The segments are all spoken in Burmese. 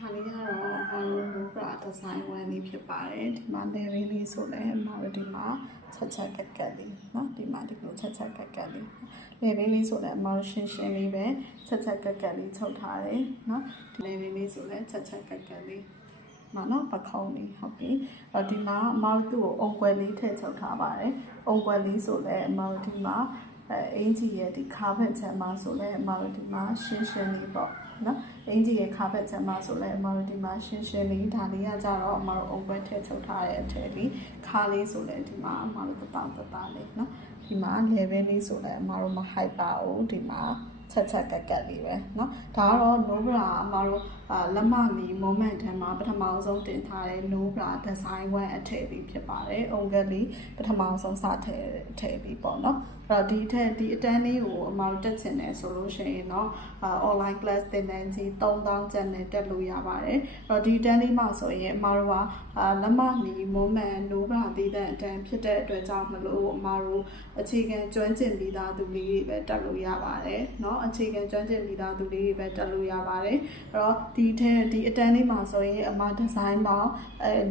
ဒါလေးကတော့လူကဒီဇိုင်းဝမ်းလေးဖြစ်ပါတယ်ဒီမှာ level လေးဆိုလဲအမတို့ဒီမှာချက်ကက်ကက်လေးเนาะဒီမှာဒီလိုချက်ကက်ကက်လေး level လေးဆိုလဲအမတို့ရှင်းရှင်းလေးပဲချက်ကက်ကက်လေးချုပ်ထားတယ်เนาะဒီ level လေးဆိုလဲချက်ကက်ကက်လေးမနော်ပခုံးလေးဟုတ်ပြီဒီမှာအမတို့သူ့ကိုအုံကွယ်လေးထည့်ချုပ်ထားပါတယ်အုံကွယ်လေးဆိုလဲအမတို့ဒီမှာအင်ဂျီရဲ့ဒီခါဘက်ချက်မှာဆိုလဲအမတို့ဒီမှာရှင်းရှင်းလေးပေါ့နော်အင်ဂျီရဲ့ခါဘက်ချက်မှာဆိုလဲအမတို့ဒီမှာရှင်းရှင်းလေးဒါလေးကကြတော့အမတို့အုံကွယ်ထည့်ချုပ်ထားတဲ့အထည်လေးခါလေးဆိုလဲဒီမှာအမတို့တတောင်လေးနော်ဒီမှာ level လေးဆိုလဲအမတို့မ high ပါဘူးဒီမှာချက်ကက်ကက်လေးပဲเนาะဒါကတော့ no bra အမတို့လက်မမီ moment ထဲမှာပထမဆုံးတင်ထားတဲ့ no bra design one အထည်လေးဖြစ်ပါတယ်အုံကလေးပထမဆုံးစထည့်လေးပေါ့เนาะအဲ့တော့ဒီအတန်းလေးကိုအမတို့တက်ချင်တယ်ဆိုလို့ရှိရင်เนาะonline class သင်တန်းကြီး3000ကျပ်နဲ့တက်လို့ရပါတယ်အဲ့တော့ဒီအတန်းလေးမှာဆိုရင်အမတို့ကလက်မမီ moment no bra တည်တဲ့အတန်းဖြစ်တဲ့အတွက်ကြောင့်မလို့အမတို့အခြေခံကျွမ်းကျင်ပြီးသားသူလေးတွေပဲတက်လို့ရပါတယ်เนาะအခြေခံကျွမ်းကျင်ပြီးသားသူလေးတွေပဲတက်လို့ရပါတယ်အဲ့တော့ဒီအတန်းလေးမှာဆိုရင်အမဒီဇိုင်းပေါင်း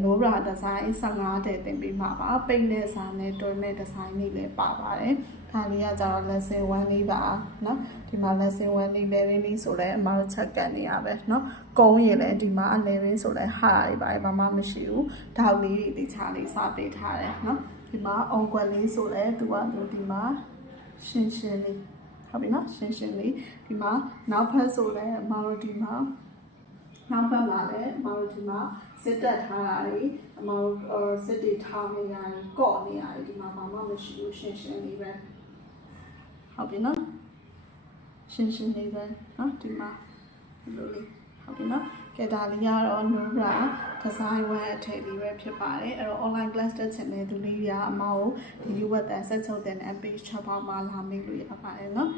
no bra ဒီဇိုင်း15တဲ့တင်ပေးမှာပါပိတ်နဲ့စာနဲ့တွဲမဲ့ဒီဇိုင်းလေးလည်းပါပါတယ်ဒါလေးကကျတော့ lesson 1လေးပါเนาะဒီမှာ lesson 1လေး level လေးဆိုလဲအမတို့ချက်ကန်နေရပဲเนาะကုန်းရင်လည်းဒီမှာ level ဆိုလဲဟာတွေပါဘာမှမရှိဘူးဓာတ်လေးတွေတခြားလေးစပေးထားတယ်เนาะဒီမှာအုံကွက်လေးဆိုလဲသူကဒီမှာရှင်းရှင်းလေးဟုတ်ပြီနော်ရှင်းရှင်းလေးဒီမှာနောက်ဖက်ဆိုလဲအမတို့ဒီမှာနောက်ဖက်မှာလည်းအမတို့ဒီမှာစစ်တက်ထားတာတွေအမတို့စစ်တွေထားနေရတယ်ကော့နေရတယ်ဒီမှာဘာမှမရှိဘူးရှင်းရှင်းလေးပဲဟုတ်ပြီနော်ရှင်းရှင်းလေးပဲနော်ဒီမှာဒီလိုလေးဟုတ်ပြီနော်ကဲဒါလေးကတော့ no bra design one အထည်လေးပဲဖြစ်ပါတယ်အဲ့တော့ online class တက်ချင်တဲ့သူလေးတွေကအမကိုဒီ web တန်ဆက်ချုပ်တဲ့ page 6 ပါမှာလာမေးလို့ရပါတယ်နော်